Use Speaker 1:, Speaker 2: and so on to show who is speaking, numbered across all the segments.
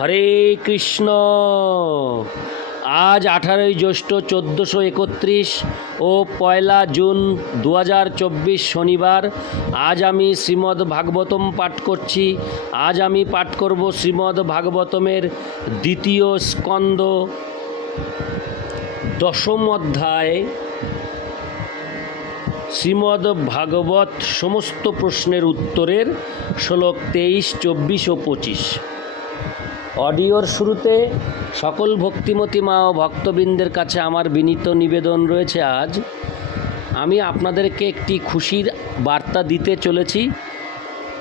Speaker 1: হরে কৃষ্ণ। আজ আঠারোই জ্যৈষ্ঠ চোদ্দোশো একত্রিশ ও পয়লা জুন দু হাজার চব্বিশ শনিবার। আজ আমি শ্রীমদ্ ভাগবতম পাঠ করছি। আজ আমি পাঠ করব শ্রীমদ্ ভাগবতমের দ্বিতীয় স্কন্দ দশম অধ্যায়। শ্রীমদ্ ভাগবত সমস্ত প্রশ্নের উত্তরের শ্লোক তেইশ, চব্বিশ ও পঁচিশ। অডিওর শুরুতে সকল ভক্তিমতী মা ও ভক্তবৃন্দের কাছে আমার বিনীত নিবেদন রয়েছে আজ। আমি আপনাদেরকে একটি খুশির বার্তা দিতে চলেছি।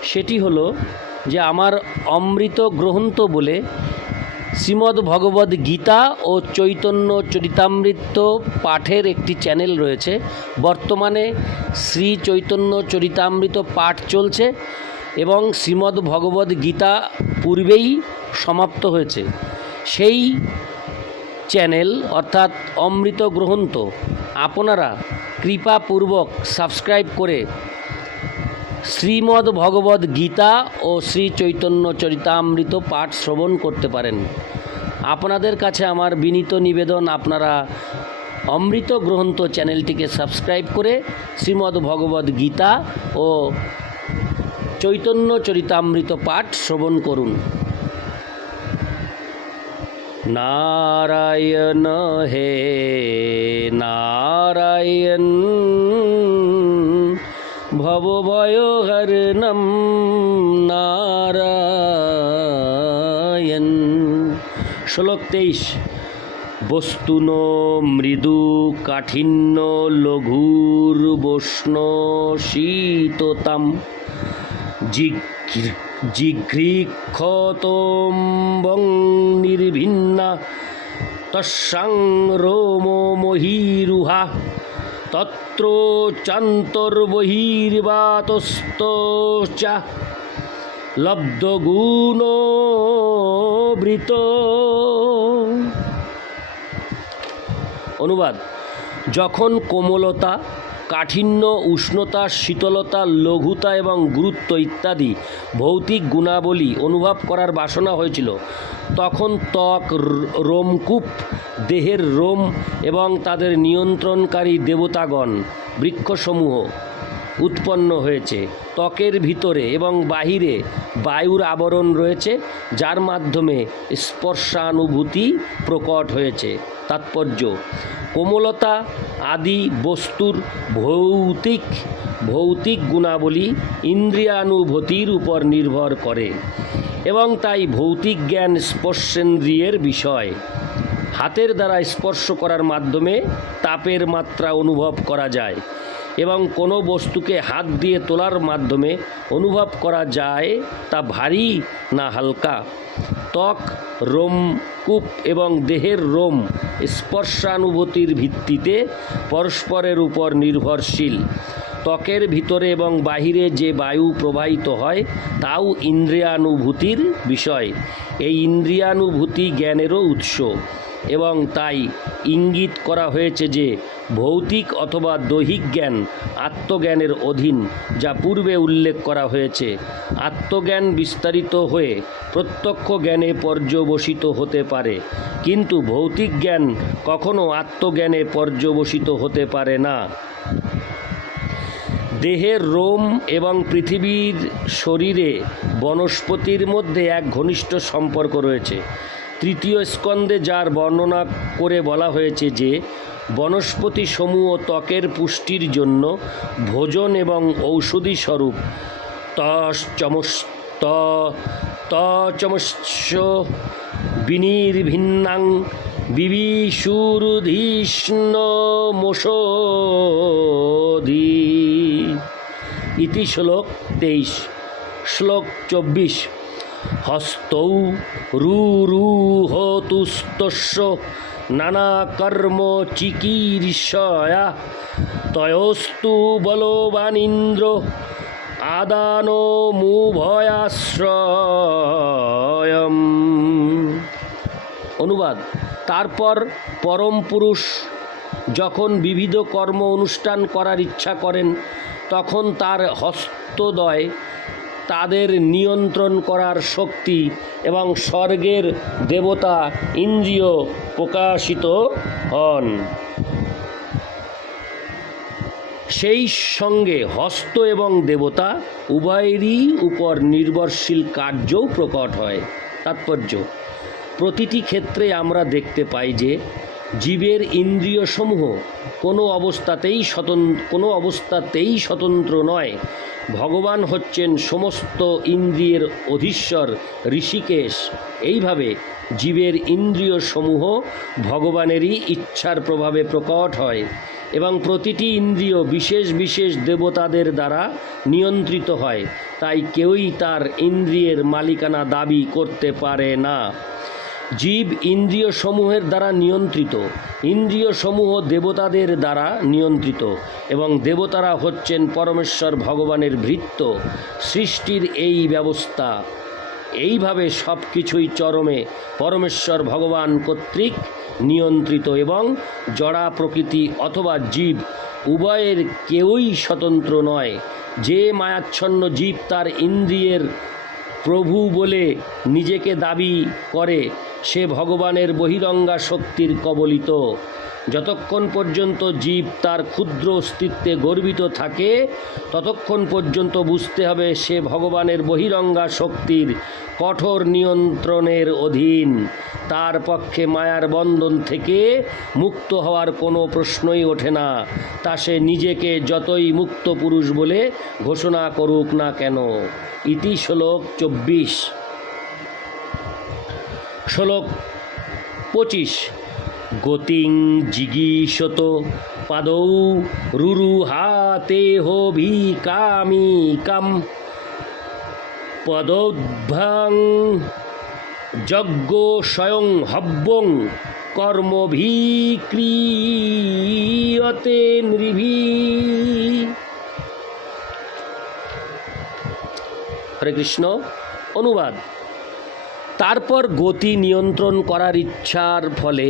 Speaker 1: সেটি হলো যে আমার অমৃত গ্রন্থ বলে শ্রীমদ্ ভগবদ গীতা ও চৈতন্য চরিতামৃত পাঠের একটি চ্যানেল রয়েছে। বর্তমানে শ্রী চৈতন্য চরিতামৃত পাঠ চলছে এবং শ্রীমদ্ ভগবদ গীতা পূর্বেই সমাপ্ত হয়েছে। সেই চ্যানেল অর্থাৎ অমৃত গ্রন্থ আপনারা কৃপাপূর্বক সাবস্ক্রাইব করে শ্রীমদ্ ভগবদ গীতা ও শ্রী চৈতন্য চরিতামৃত পাঠ শ্রবণ করতে পারেন। আপনাদের কাছে আমার বিনীত নিবেদন, আপনারা অমৃত গ্রন্থ চ্যানেলটিকে সাবস্ক্রাইব করে শ্রীমদ্ ভগবদ গীতা ও চৈতন্য চরিতামৃত পাঠ শ্রবণ করুন। নারায়ণ হে, নারায়ণ ভবভয়হরণম নারায়ণ। শ্লোক তেইশ। বস্তুন মৃদু, কাঠিন্য লঘুর বৈষ্ণ শীততাম। জিঘ্রিক্ষতম্বং নির্ভিন্না তস্যাং রোম মহীরুহা। তত্র চান্তর্বহির্বাতস্ত চা লব্ধগুণবৃত অনুবাদ যখন কোমলতা কাঠিন্য, উষ্ণতা, শীতলতা, লঘুতা এবং গুরুত্ব ইত্যাদি ভৌতিক গুণাবলী অনুভব করার বাসনা হয়েছিল। তখন ত্বক রোমকূপ, দেহের রোম এবং তাদের নিয়ন্ত্রণকারী দেবতাগণ, বৃক্ষসমূহ উৎপন্ন হয়েছে। ত্বকের ভিতরে এবং বাহিরে বায়ুর আবরণ রয়েছে, যার মাধ্যমে স্পর্শানুভূতি প্রকট হয়েছে। তাৎপর্য, কোমলতা আদি বস্তুর ভৌতিক ভৌতিক গুণাবলী ইন্দ্রিয়ানুভূতির উপর নির্ভর করে এবং তাই ভৌতিক জ্ঞান স্পর্শেন্দ্রিয়ের বিষয়। হাতের দ্বারা স্পর্শ করার মাধ্যমে তাপের মাত্রা অনুভব করা যায়। এবং কোনো বস্তুকে হাত দিয়ে তোলার মাধ্যমে অনুভব করা যায় তা ভারী না হালকা। ত্বক রোম, কূপ এবং দেহের রোম স্পর্শানুভূতির ভিত্তিতে পরস্পরের উপর নির্ভরশীল। ত্বকের ভিতরে এবং বাহিরে যে বায়ু প্রবাহিত হয়, তাও ইন্দ্রিয়ানুভূতির বিষয়। এই ইন্দ্রিয়ানুভূতি জ্ঞানেরও উৎস। এবং তাই ইঙ্গিত করা হয়েছে যে ভৌতিক অথবা দৈহিক জ্ঞান আত্মজ্ঞানের অধীন, যা পূর্বে উল্লেখ করা হয়েছে। আত্মজ্ঞান বিস্তারিত হয়ে প্রত্যক্ষ জ্ঞানে পর্যবসিত হতে পারে, কিন্তু ভৌতিক জ্ঞান কখনো আত্মজ্ঞানে পর্যবসিত হতে পারে না। দেহের রোম এবং পৃথিবীর শরীরে বনস্পতির মধ্যে এক ঘনিষ্ঠ সম্পর্ক রয়েছে। তৃতীয় স্কন্ধে যার বর্ণনা করে বলা হয়েছে যে, বনস্পতি সমূহ ত্বকের পুষ্টির জন্য ভোজন এবং ঔষধি স্বরূপ তমস বিবিশুরুধিষ্ণ মোষধি ইতি শ্লোক তেইশ। শ্লোক চব্বিশ। হস্তৌ রুরুহতুস্তস্য নানা কর্ম তয়স্তু বলবানীন্দ্র আদানো অনুবাদ। তারপর পরম পুরুষ যখন বিবিধ কর্ম অনুষ্ঠান করার ইচ্ছা করেন, তখন তার হস্তদয় তাদের নিয়ন্ত্রণ করার শক্তি এবং স্বর্গের দেবতা ইন্দ্রিয় প্রকাশিত হন। সেই সঙ্গে হস্ত এবং দেবতা উভয়েরই উপর নির্ভরশীল কার্যও প্রকট হয়। তাৎপর্য, প্রতিটি ক্ষেত্রে আমরা দেখতে পাই যে জীবের ইন্দ্রিয়সমূহ কোনো অবস্থাতেই স্বতন্ত্র কোনো অবস্থাতেই স্বতন্ত্র নয়। ভগবান হচ্ছেন সমস্ত ইন্দ্রিয়ের অধীশ্বর ঋষিকেশ। এইভাবে জীবের ইন্দ্রিয়সমূহ ভগবানেরই ইচ্ছার প্রভাবে প্রকট হয় এবং প্রতিটি ইন্দ্রিয় বিশেষ বিশেষ দেবতাদের দ্বারা নিয়ন্ত্রিত হয়। তাই কেউই তার ইন্দ্রিয়ের মালিকানা দাবি করতে পারে না। জীব ইন্দ্রিয় সমূহের দ্বারা নিয়ন্ত্রিত। ইন্দ্রিয় সমূহ দেবতাদের দ্বারা নিয়ন্ত্রিত এবং দেবতারা হচ্ছেন পরমেশ্বর ভগবানের ভৃত্য। সৃষ্টির এই ব্যবস্থা। এইভাবে সব কিছুই চরমে পরমেশ্বর ভগবান কর্তৃক নিয়ন্ত্রিত এবং জড়া প্রকৃতি অথবা জীব উভয়ের কেউই স্বতন্ত্র নয়। যে মায়াচ্ছন্ন জীব তার ইন্দ্রিয়ের প্রভু বলে নিজেকে দাবি করে সে ভগবানের বহিরঙ্গা শক্তির কবলিত। যতক্ষণ পর্যন্ত জীব তার ক্ষুদ্র অস্তিত্বে গর্বিত থাকে, ততক্ষণ পর্যন্ত বুঝতে হবে সে ভগবানের বহিরঙ্গা শক্তির কঠোর নিয়ন্ত্রণের অধীন। তার পক্ষে মায়ার বন্ধন থেকে মুক্ত হওয়ার কোনো প্রশ্নই ওঠে না। তা সে নিজেকে যতই মুক্ত পুরুষ বলে ঘোষণা করুক না কেন। ইতি শ্লোক চব্বিশ। শ্লোক পঁচিশ। গতিং জিগীষত পাদৌ রুরু হাতে হবিকামি কাম। পদোদ্ভাং যজ্ঞ স্বয়ং হব্যং কর্মভিক্রিয়তে নৃভি হরে কৃষ্ণ, অনুবাদ। তারপর গতি নিয়ন্ত্রণ করার ইচ্ছার ফলে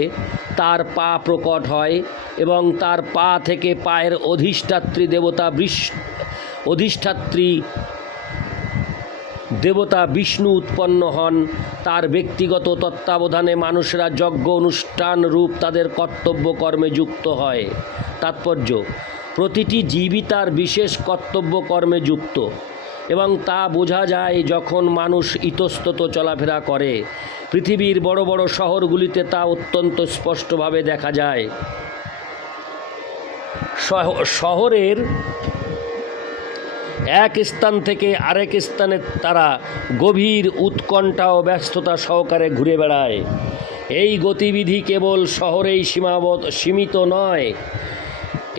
Speaker 1: তার পা প্রকট হয় এবং তার পা থেকে পায়ের অধিষ্ঠাত্রী দেবতা বৃষ অধিষ্ঠাত্রী দেবতা বিষ্ণু উৎপন্ন হন। তার ব্যক্তিগত তত্ত্বাবধানে মানুষরা যজ্ঞ অনুষ্ঠান রূপ তাদের কর্তব্য কর্মে যুক্ত হয়। তাৎপর্য, প্রতিটি জীবই তার বিশেষ কর্তব্য কর্মে যুক্ত। এবং তা বোঝা যায় যখন মানুষ ইতস্তত চলাফেরা করে। পৃথিবীর বড় বড় শহরগুলিতে তা অত্যন্ত স্পষ্টভাবে দেখা যায়। শহ- শহরের এক স্থান থেকে আরেক স্থানে তারা গভীর উৎকণ্ঠা ও ব্যস্ততা সহকারে ঘুরে বেড়ায়। এই গতিবিধি কেবল শহরেই সীমাবদ্ধ সীমিত নয়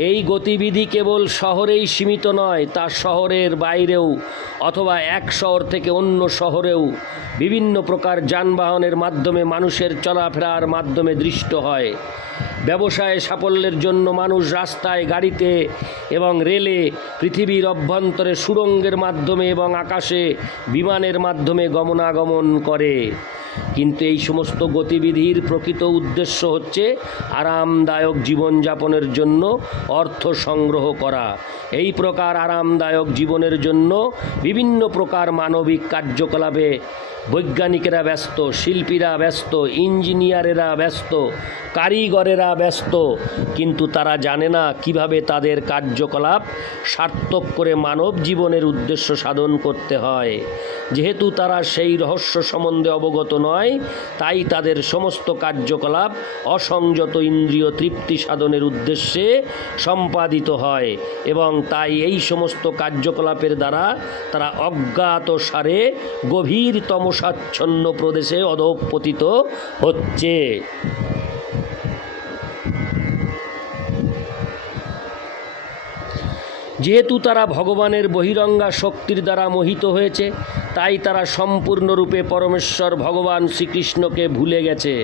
Speaker 1: এই গতিবিধি কেবল শহরেই সীমিত নয়, তা শহরের বাইরেও অথবা এক শহর থেকে অন্য শহরেও বিভিন্ন প্রকার যানবাহনের মাধ্যমে মানুষের চলাফেরার মাধ্যমে দৃষ্ট হয়। ব্যবসায় সাফল্যের জন্য মানুষ রাস্তায়, গাড়িতে এবং রেলে পৃথিবীর অভ্যন্তরে সুড়ঙ্গের মাধ্যমে এবং আকাশে বিমানের মাধ্যমে গমনাগমন করে। কিন্তু এই সমস্ত গতিবিধির প্রকৃত উদ্দেশ্য হচ্ছে আরামদায়ক জীবনযাপনের জন্য অর্থ সংগ্রহ করা। এই প্রকার আরামদায়ক জীবনের জন্য বিভিন্ন প্রকার মানবিক কার্যকলাপে বৈজ্ঞানিকেরা ব্যস্ত, শিল্পীরা ব্যস্ত, ইঞ্জিনিয়ারেরা ব্যস্ত, কারিগরেরা ব্যস্ত, কিন্তু তারা জানে না কীভাবে তাদের কার্যকলাপ সার্থক করে মানব জীবনের উদ্দেশ্য সাধন করতে হয়। যেহেতু তারা সেই রহস্য সম্বন্ধে অবগত নয়, তাই তাদের সমস্ত কার্যকলাপ অসংযত ইন্দ্রিয় তৃপ্তি সাধনের উদ্দেশ্যে সম্পাদিত হয় এবং তাই এই সমস্ত কার্যকলাপের দ্বারা তারা অজ্ঞাত সারে গভীর তমসাচ্ছন্ন প্রদেশে অধপতিত হচ্ছে। যেহেতু তারা ভগবানের বহিরঙ্গা শক্তির দ্বারা মোহিত হয়েছে, তাই তারা সম্পূর্ণরূপে পরমেশ্বর ভগবান শ্রীকৃষ্ণকে ভুলে গেছে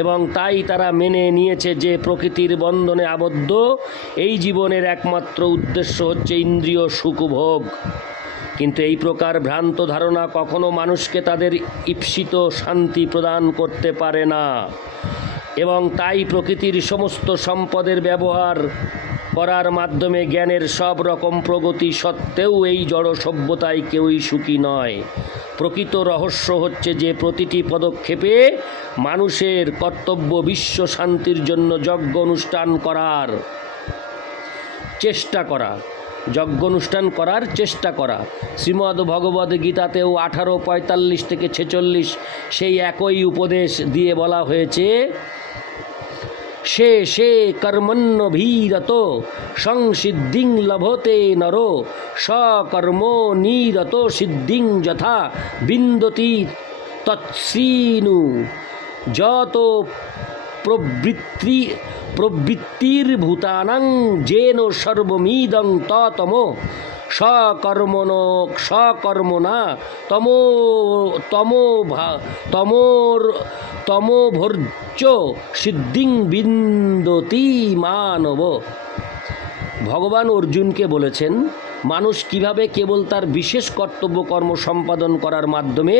Speaker 1: এবং তাই তারা মেনে নিয়েছে যে প্রকৃতির বন্ধনে আবদ্ধ, এই জীবনের একমাত্র উদ্দেশ্য হচ্ছে ইন্দ্রিয় সুখভোগ। কিন্তু এই প্রকার ভ্রান্ত ধারণা কখনো মানুষকে তাদের ঈপ্সিত শান্তি প্রদান করতে পারে না। এবং তাই প্রকৃতির সমস্ত সম্পদের ব্যবহার করার মাধ্যমে জ্ঞানের সব রকম প্রগতি সত্ত্বেও এই জড় সভ্যতায় কেউই সুখী নয়। প্রকৃত রহস্য হচ্ছে যে প্রতিটি পদক্ষেপে মানুষের কর্তব্য বিশ্ব শান্তির জন্য যজ্ঞ অনুষ্ঠান করার চেষ্টা করা। যজ্ঞ অনুষ্ঠান করার চেষ্টা করা। শ্রীমদ্ ভগবদ গীতাতেও আঠারো, পঁয়তাল্লিশ থেকে ছেচল্লিশ সেই একই উপদেশ দিয়ে বলা হয়েছে, সে সে কর্মণ্য ভীরত, সংসিদ্ধিং লভতে নর সকর্ম নিরত সিদ্ধিং যথা বিন্দতি তৎসীনু, যত প্রবৃত্তি প্রবৃত্তির্ভূতানাং যেন সর্বমিদং ততম সকর্মণ, সকর্মণা তম তম তমোর তমোভর্য সিদ্ধিং বিন্দতি মানব। ভগবান অর্জুনকে বলেছেন মানুষ কীভাবে কেবল তার বিশেষ কর্তব্য কর্ম সম্পাদন করার মাধ্যমে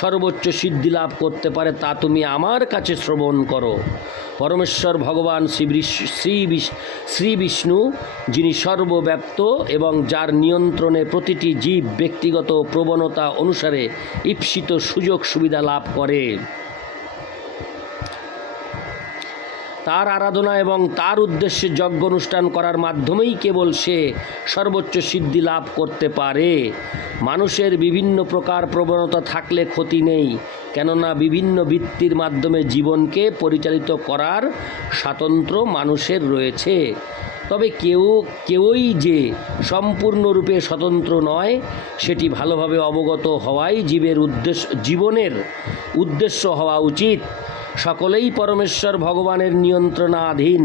Speaker 1: সর্বোচ্চ সিদ্ধি লাভ করতে পারে তা তুমি আমার কাছে শ্রবণ করো। পরমেশ্বর ভগবান শ্রী শ্রী বিষ্ণু, যিনি সর্বব্যাপ্ত এবং যার নিয়ন্ত্রণে প্রতিটি জীব ব্যক্তিগত প্রবণতা অনুসারে ঈপ্সিত সুযোগ সুবিধা লাভ করে। তার আরাধনা এবং তার উদ্দেশ্যে যজ্ঞ অনুষ্ঠান করার মাধ্যমেই কেবল সে সর্বোচ্চ সিদ্ধি লাভ করতে পারে। মানুষের বিভিন্ন প্রকার প্রবণতা থাকলে ক্ষতি নেই, কেননা বিভিন্ন বৃত্তির মাধ্যমে জীবনকে পরিচালিত করার স্বাতন্ত্র্য মানুষের রয়েছে। তবে কেউ, কেউই যে সম্পূর্ণরূপে স্বতন্ত্র নয়, সেটি ভালোভাবে অবগত হওয়াই জীবের উদ্দেশ্য, জীবনের উদ্দেশ্য হওয়া উচিত। সকলেই পরমেশ্বর ভগবানের নিয়ন্ত্রণাধীন।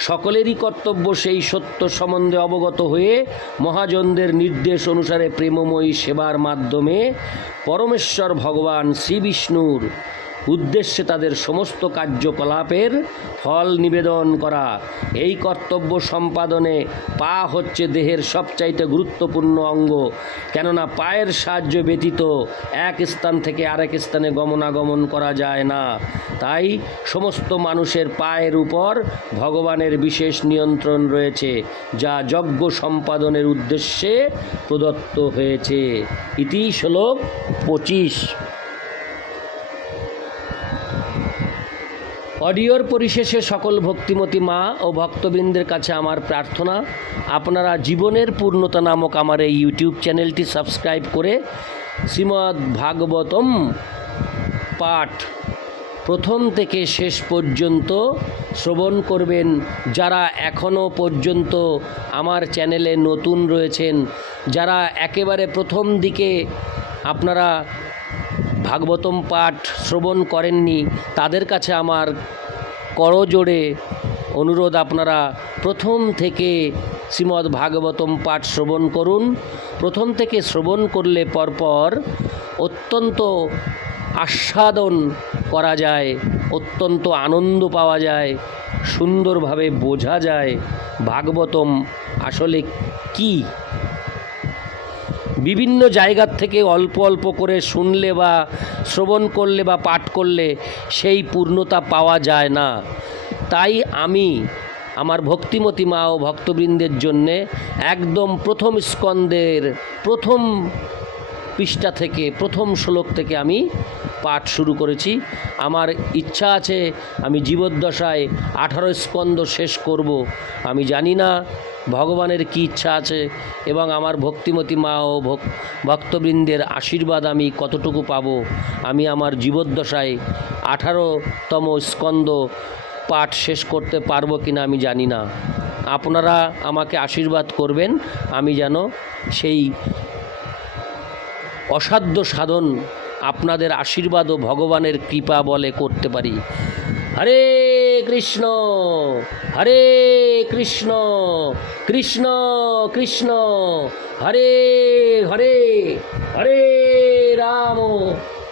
Speaker 1: সকলেরই কর্তব্য সেই সত্য সম্বন্ধে অবগত হয়ে মহাজনদের নির্দেশ অনুসারে প্রেমময়ী সেবার মাধ্যমে পরমেশ্বর ভগবান শ্রী বিষ্ণুর উদ্দেশ্যে তাদের সমস্ত কার্যকলাপের ফল নিবেদন করা। এই কর্তব্য সম্পাদনে পা হচ্ছে দেহের সবচাইতে গুরুত্বপূর্ণ অঙ্গ। কেননা পায়ের সাহায্য ব্যতীত এক স্থান থেকে আরেক স্থানে গমনাগমন করা যায় না। তাই সমস্ত মানুষের পায়ের উপর ভগবানের বিশেষ নিয়ন্ত্রণ রয়েছে, যা যজ্ঞ সম্পাদনের উদ্দেশ্যে প্রদত্ত হয়েছে। ইতি শ্লোক পঁচিশ। অডিওর পরিশেষে সকল ভক্তিমতী মা ও ভক্তবৃন্দের কাছে আমার প্রার্থনা। আপনারা জীবনের পূর্ণতা নামক আমার এই ইউটিউব চ্যানেলটি সাবস্ক্রাইব করে শ্রীমদ্ ভাগবতম পাঠ প্রথম থেকে শেষ পর্যন্ত শ্রবণ করবেন। যারা এখনও পর্যন্ত আমার চ্যানেলে নতুন রয়েছেন, যারা একেবারে প্রথম দিকে আপনারা ভাগবতম পাঠ শ্রবণ করেননি, তাদের কাছে আমার করজোড়ে অনুরোধ আপনারা প্রথম থেকে শ্রীমদ্ ভাগবতম পাঠ শ্রবণ করুন। প্রথম থেকে শ্রবণ করলে পরপর অত্যন্ত আস্বাদন করা যায়, অত্যন্ত আনন্দ পাওয়া যায়, সুন্দরভাবে বোঝা যায় ভাগবতম আসলে কী। বিভিন্ন জায়গার থেকে অল্প অল্প করে শুনলে বা শ্রবণ করলে বা পাঠ করলে সেই পূর্ণতা পাওয়া যায় না। তাই আমি আমার ভক্তিমতী মা ও ভক্তবৃন্দের জন্যে একদম প্রথম স্কন্দের প্রথম পৃষ্ঠা থেকে, প্রথম শ্লোক থেকে আমি পাঠ শুরু করেছি। আমার ইচ্ছা আছে, আমি জীবদ্দশায় আঠারো স্কন্দ শেষ করব। আমি জানি না ভগবানের কী ইচ্ছা আছে এবং আমার ভক্তিমতী মা ও ভক- ভক্তবৃন্দের আশীর্বাদ আমি কতটুকু পাব। আমি আমার জীবদ্দশায় আঠারোতম স্কন্দ পাঠ শেষ করতে পারব কিনা আমি জানি না। আপনারা আমাকে আশীর্বাদ করবেন, আমি যেন সেই অসাধ্য সাধন আপনাদের আশীর্বাদ ও ভগবানের কৃপা বলে করতে পারি। হরে কৃষ্ণ হরে কৃষ্ণ কৃষ্ণ কৃষ্ণ, হরে হরে হরে রাম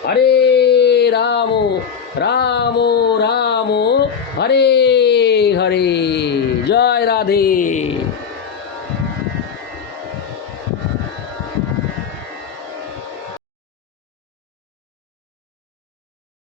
Speaker 1: হরে রাম রাম রাম, হরে হরে। জয় রাধে।